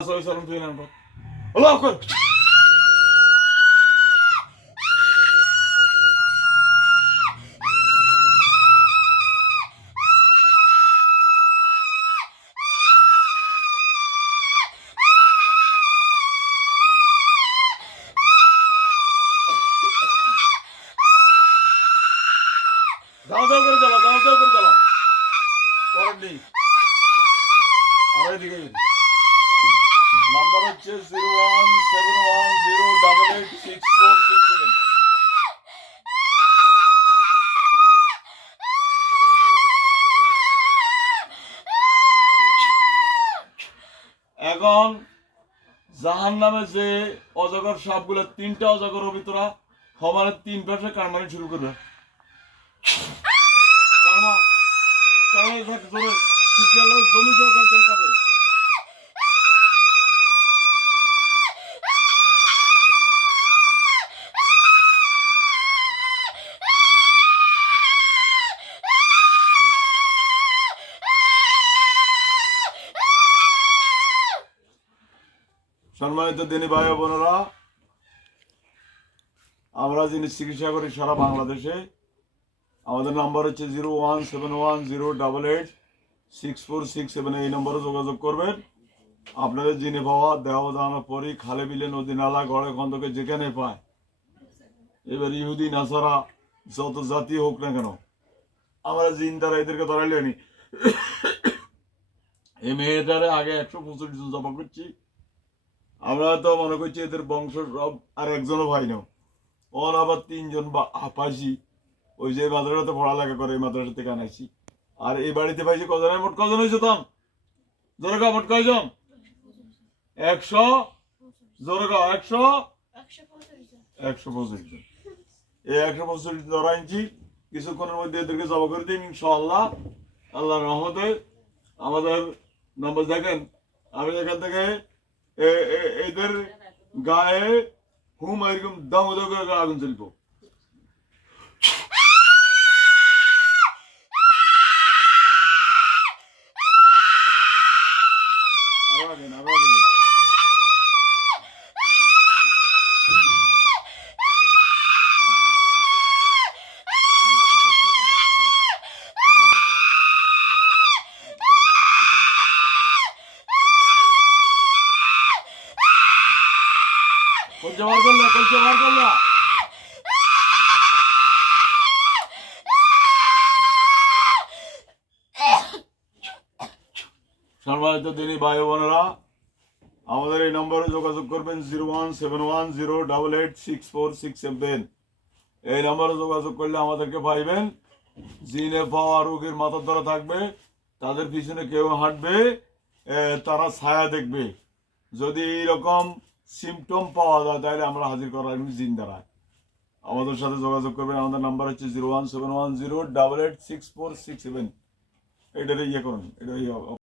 Soy solo un final. Allah kır. দাও দাও করে চালাও, দাও দাও করে চালাও। করেন নেই। আর এদিকে নাম্বার হচ্ছে 01710886467। এখন জাহান নামে যে অজগর সাপগুলো, তিনটা অজগর ভিতরা সমানে তিন পাশে কারমানি শুরু করবে। জমি সহকার দেখাবে। সম্মানিত দিনী ভাই বোনেরা, আমরা যিনি চিকিৎসা করি সারা বাংলাদেশে, আমাদের নাম্বার হচ্ছে 01710886467। এই নম্বরে যোগাযোগ করবেন। আপনাদের জিনে পাওয়া দেহ দানা পরি খালে বিলে নদী নালা গড়ে খন্দকে যেখানে পায়, এবার ইহুদি নাসারা যত জাতি হোক না কেন, আমরা জিন দ্বারা এদেরকে ধরাইলেনি। এই মেয়েটারে আগে 125 জন জমা করছি। আমরা তো মনে করছি এদের বংশ সব, আর একজনও ভাই না। ওর আবার 3 জন পাইছি, ওই যে মাদ্রাসাতে পড়ালেখা করে, এই মাদ্রাসা থেকে আনাইছি। আর এই বাড়িতে পাইছি কজন, মোট কজন হয়েছে তখন? জোরগা মোট কয়জন? 100। জোরগা 125 জন। এই 125 ধরা আনছি। কিছুক্ষণের মধ্যে এদেরকে জমা করে দিন ইনশাআল্লাহ। আল্লাহর রহমতে আমাদের নম্বর দেখেন। আমি এখান থেকে এদের গায়ে হুম এরকম দাম করে আগুন চলবো। সম্মানিত দিনী ভাই বোনেরা, আমাদের এই নম্বরে যোগাযোগ করবেন 01710886467। এই নম্বরে যোগাযোগ করলে আমাদেরকে পাইবেন। জিনে পাওয়া রোগীর মাথার ধরা থাকবে, তাদের পিছনে কেউ হাঁটবে, তারা ছায়া দেখবে। যদি এইরকম সিমটম পাওয়া যায় তাহলে আমরা হাজির করা জিন দ্বারা। আমাদের সাথে যোগাযোগ করবেন। আমাদের নাম্বার হচ্ছে 01710886467। এটারে ইয়ে করুন, এটা